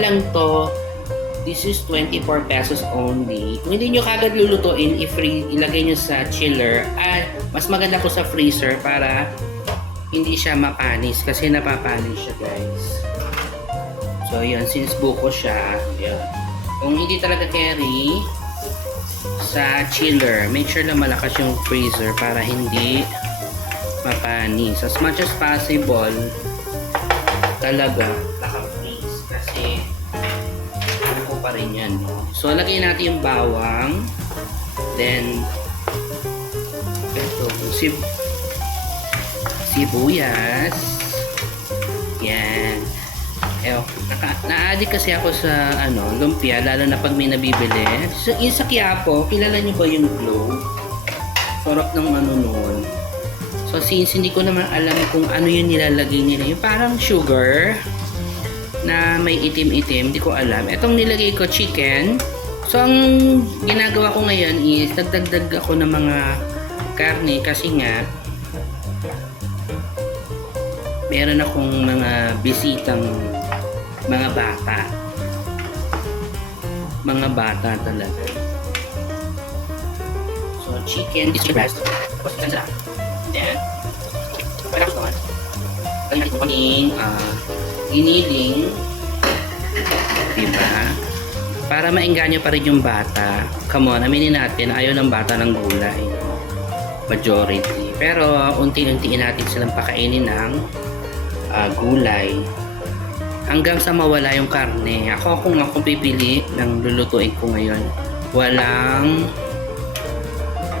lang to. This is 24 pesos only. Kung hindi nyo kagad lulutuin, ilagay nyo sa chiller. Mas maganda ko sa freezer para hindi siya mapanis. Kasi napapanis siya, guys. So, yun. Since buko siya, yun. Kung hindi talaga carry, sa chiller, make sure na malakas yung freezer para hindi mapanis. As much as possible, talaga, naka-freeze. Kasi, pa rin yan. So, lagyan natin yung bawang. Then, ito, sibuyas. Yan. Na-addict kasi ako sa lumpia, lalo na pag may nabibili. So, yung sa Quiapo, kilala nyo ba yung glow? Sarap ng noon. So, since hindi ko naman alam kung ano yung nilalagay nila, yung parang sugar na may itim-itim, di ko alam. Itong nilagay ko, chicken. So, ang ginagawa ko ngayon is, nagdagdag ako ng mga karne kasi nga, meron akong mga bisitang mga bata. Mga bata talaga. So, chicken, this breast. Tapos, ito sila. Then, pwede ako naman. Kaya natin ko kaming, giniling, diba? Para maengganyo pa rin yung bata. Come on, aminin natin, ayaw ng bata ng gulay. Majority. Pero, unti-untiin natin silang pakainin ng gulay. Hanggang sa mawala yung karne. Kung ako pipili ng lulutuin ko ngayon, walang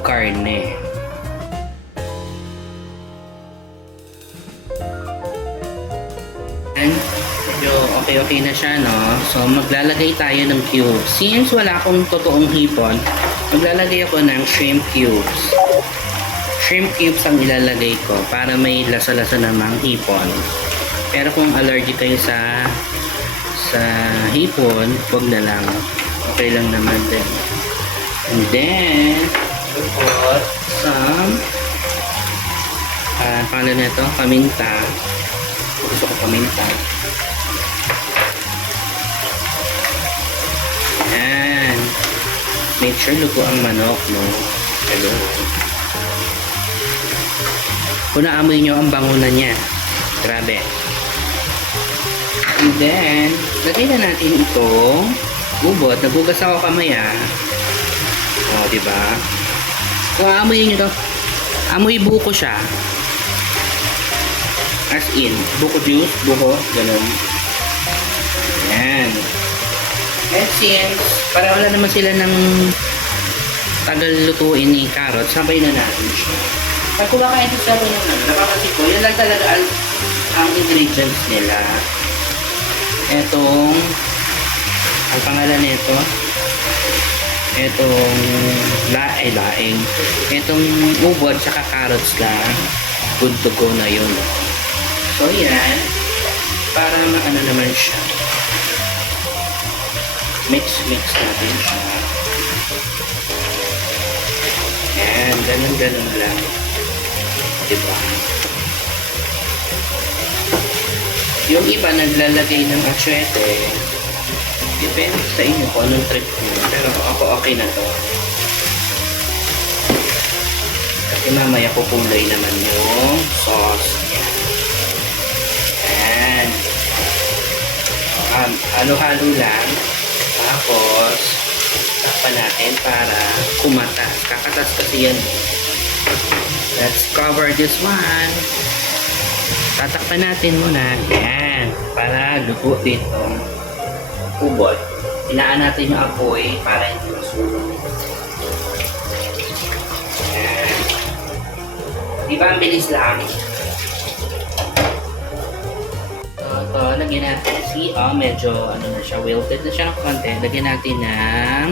karne. Medyo okay na siya, no? So, maglalagay tayo ng cubes. Since wala akong totoong hipon, maglalagay ako ng shrimp cubes. Shrimp cubes ang ilalagay ko para may lasa-lasa namang hipon. Pero kung allergic kayo sa hipon, huwag na lang. Okay lang naman din. And then, we'll put some pangalan na ito, paminta. Gusto ko paminta. Yan. Make sure luto ang manok, no? Hello. Kung naamoy nyo ang bango na niya. Grabe. And then, lagay na natin itong ubod. Nagugas ako kamaya. O, diba? Kung aamoy nyo to, amoy buko siya. As in, buko juice, buko, ganun. Ayan. And since, para wala naman sila ng tagal lutuin ni carrot, sabay na natin siya. Pag kumakain ito sabay na natin, napapansin ko, yan lang talaga ang ingredients nila. Etong, ang pangalan nito, etong laing, etong ubod, saka carrots lang, good to go na yun. So, yan. Para maano naman siya. Mix natin siya. Yan. Ganun lang. Diba? Yung iba naglalagay ng asyete. Depende sa inyo kung anong trip nyo. Pero ako okay na to. Kasi mamaya pupunlay naman yung sauce. Yan. Halo-halo lang. Tapos, takpan natin para kumatas. Kakatas kasi yan. Let's cover this one. Tatakpan natin muna. Yan. Para luto dito. Ubod. Hinaan natin yung apoy para hindi masunog. Yan. Diba ang bilis lang? Ito, lagyan natin medyo na siya, wilted na siya ng konti. Lagyan natin ng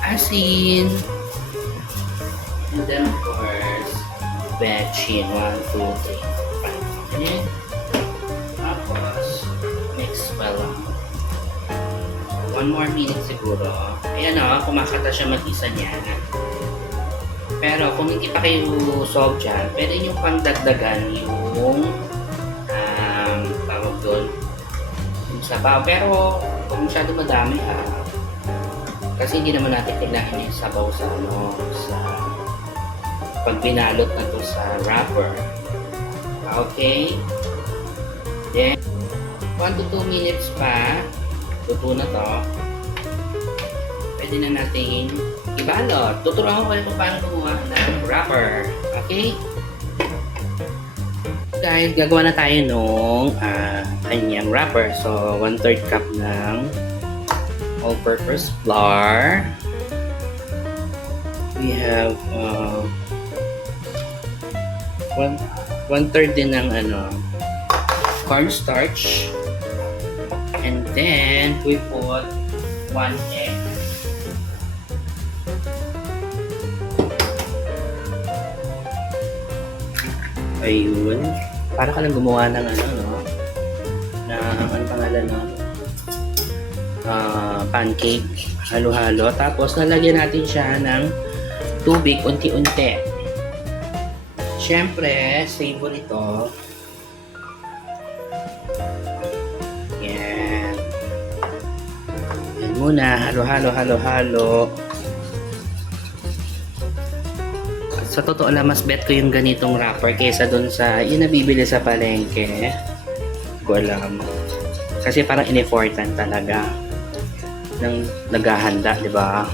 asin. And then of course, bechin. 1, 2, 3, 5. And tapos, mix well. 1 more minute siguro. Ayan o, kumakata siya mag-isa niya. Pero kung hindi pa kayo solve dyan, pwede nyo pang dagdagan yung tawag doon, yung sabaw. Pero Huwag masyado madami ha. Kasi hindi naman natin kailangan yung sabaw sa sa pag binalot na to sa wrapper. Okay? Then, 1 to 2 minutes pa. Luto na to. Pwede na natin ibalot. Tuturuan ko kayo kung paano gumawa ng wrapper. Okay? Guys, gagawa na tayo nung kanyang wrapper. So, 1/3 cup ng all-purpose flour. We have 1/3 din ng cornstarch. And then, we put 1 egg. Ayun. Para ka lang gumawa ng ang pangalan ng pancake. Halo-halo. Tapos, nalagyan natin siya ng tubig unti-unti. Siyempre, savory ito. Yan. Yan muna. Halo-halo, halo-halo. Sa totoo lang, mas bet ko yung ganitong wrapper kaysa dun sa yung nabibili sa palengke. Hindi ko alam. Kasi parang in-important talaga ng naghahanda, di ba?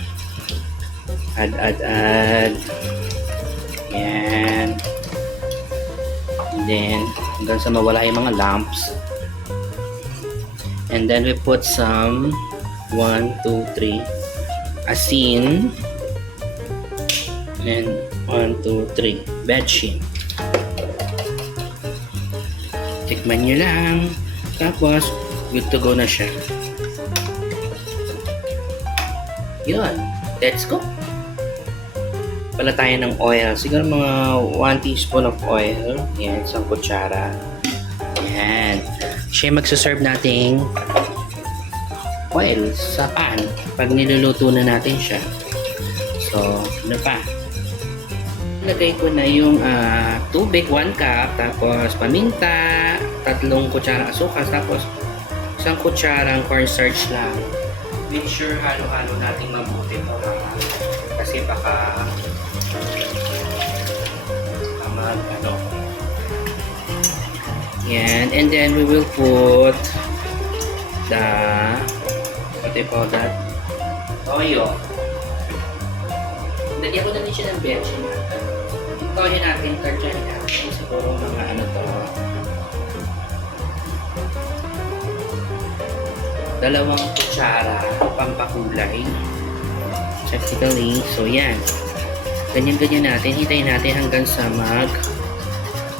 Add. Yan. And then, hanggang sa mawala yung mga lumps. And then we put some 1, 2, 3 asin. And 1, 2, 3 bedsheet. Tikman nyo lang. Tapos, good to go na siya. Yun. Let's go. Pala tayo ng oil. Siguro mga 1 teaspoon of oil. Yan, isang kutsara. Yan. Siya magsaserve nating oil sa pan pag niluluto na natin siya. So, ano pa? Lagay ko na yung tubig, 1 cup, tapos paminta, 3 kutsarang asukal, tapos 1 kutsarang cornstarch lang. Make sure halo-halo natin mabuti ito kasi baka yan. And then we will put the what do you call that? Toyo. Lagyan ko na din siya ng bedsheet. Toyo natin, kardiyan natin. Siguro mga to. 2 kutsara pampakulay. Practically. So, yan. Ganyan-ganyan natin. Hintayin natin hanggang sa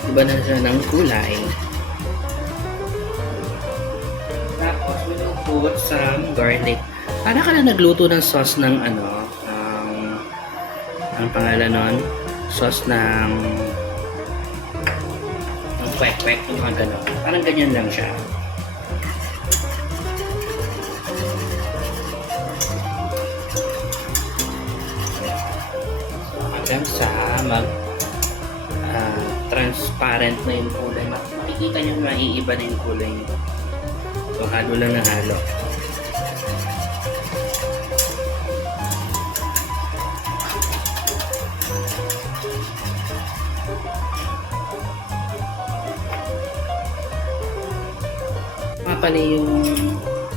iba na siya ng kulay. Tapos, we will put some garlic. Para ka na nagluto ng sauce ng ang pangalan nun? Sauce ng kwek-kwek. Yung mga gano'n. Parang ganyan lang siya. Hanggang sa transparent na yung kulay. Makikita nyo maiiba na yung kulay nyo. So, halo lang na halo. Pala yung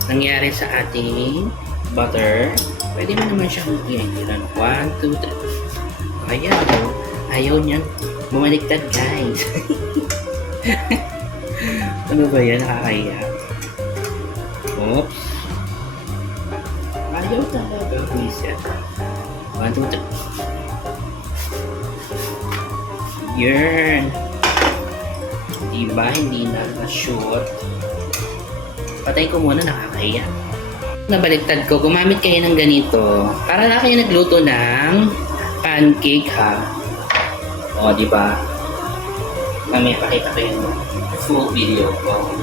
nangyari sa ating butter. Pwede mo naman siyang yan. 1, 2, 3. Ayan. Ayaw niyan. Bumaligtad, guys. Ano ba yan? Nakakaya. Oops. Ayaw talaga. Reset. 1, 2, 3. Yan. Diba? Hindi na na-shoot. Patay ko muna, nakakaya. Nabaligtad ko, gumamit kayo ng ganito. Para na kayo nagluto ng pancake, ha? O, di ba? Mamaya pakita ko yung full video ko.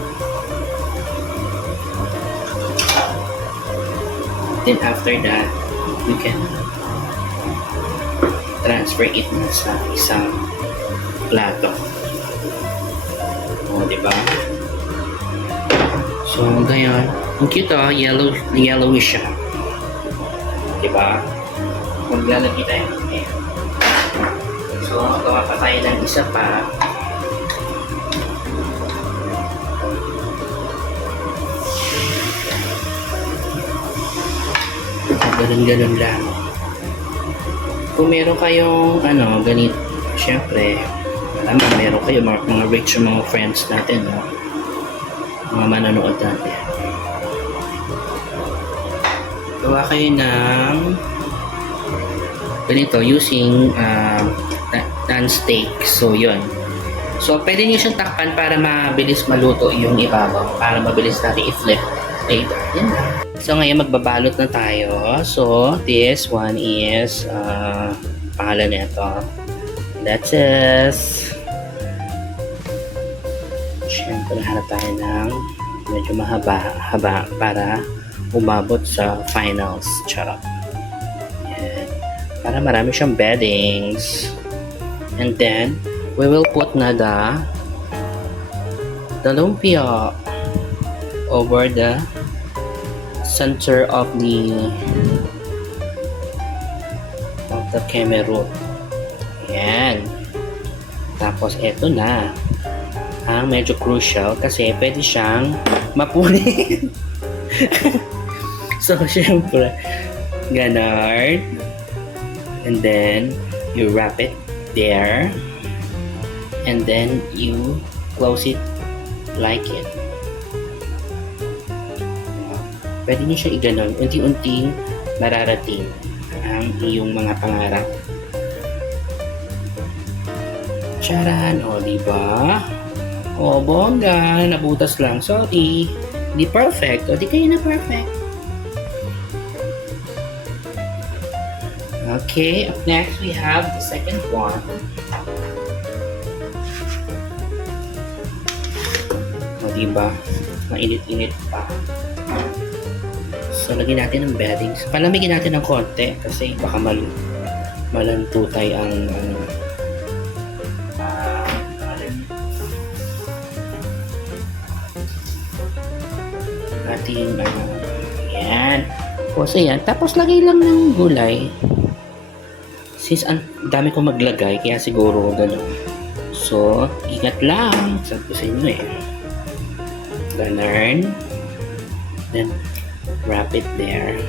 Then after that, you can transfer it na sa isang plato. O, di ba? So, ngayon, Ang cute oh, yellowish siya. Diba? Maglalagay tayo ng hair. So, gawa pa tayo ng isa pa. Ganun-ganun lang. Kung meron kayong ganito, syempre, meron kayo mga rich mga friends natin, no? Mga manonood natin. Gawa kayo ng ganito using non-steak. So, yun. So, pwede nyo siyang takpan para mabilis maluto yung ibabaw. Para mabilis natin i-flip later. Yan lang. So, ngayon magbabalot na tayo. So, this one is pangalan nito. Lettuce. Siyempre, hanap tayo ng medyo mahaba para umabot sa finals. Charot. Yan. Para marami siyang beddings. And then, we will put na the lumpia over the center of the camera. Yan. Tapos eto na ang medyo crucial kasi pwede siyang mapunin. So syempre ganon, and then you wrap it there, and then you close it like it. Pwede niyo siya iganon, unti-unting mararating ang iyong mga pangarap. Charan! O, diba? O, bongga! Nabutas lang. Sorry. Hindi perfect. O, di kayo na perfect. Okay. Up next, we have the second one. O, diba? Mainit-init pa. So, lagyan natin ng beddings. Palamigin natin ng konti kasi baka malantutay ang ating yan. So, yan. Tapos, lagay lang ng gulay. Since ang dami kong maglagay, kaya siguro gano'n. So, ingat lang. Sabi ko sa inyo eh. Ganun. Then, wrap it there.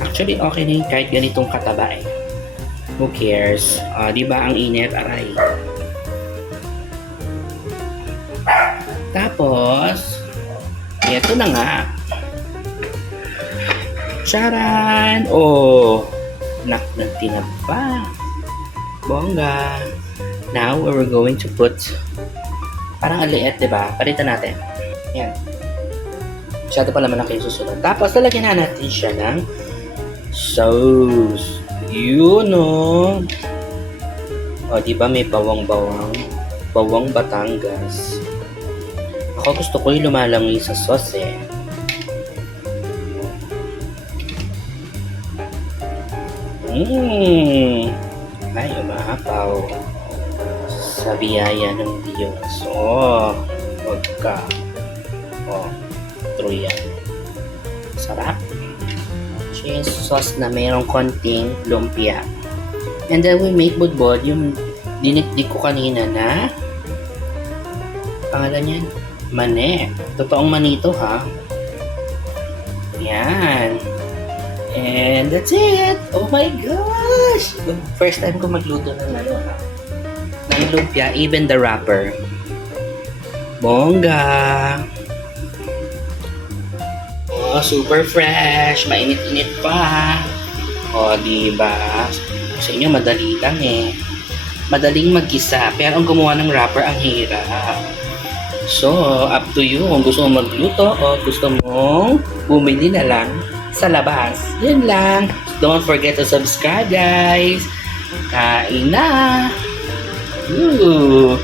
Actually, okay na yun kahit ganitong kataba eh. Who cares? Diba ang init? Aray. Tapos, eto na nga. Charan! Oh! Nak ng tinapa. Bongga. Now, we're going to put parang aliit, diba? Palitan natin. Yan. Masyado pala malaki yung susunod. Tapos, lalagyan na natin siya ng sauce. Yun, no? O, diba may bawang-bawang? Bawang Batangas. Ako gusto ko yung lumalangoy sa sauce, eh. Ay, umahapaw. Sa biyaya ng Diyos. Oh, wag ka. Oh. Yan. Sarap. Cheese sauce na mayroong konting lumpia. And then we make budbod yung dinikdik ko kanina na pangalan yan? Mani. Totoong mani ito ha. Yan. And that's it. Oh my gosh. First time ko magluto ng ng lumpia, even the wrapper. Bongga. Oh, super fresh, mainit-init pa. O, diba? Sa inyo, madali lang eh. Madaling mag-isa, pero ang gumawa ng wrapper ang hirap. So, up to you kung gusto mong magluto o gusto mong bumili na lang sa labas. Yun lang. Don't forget to subscribe, guys. Kain na! Ooh.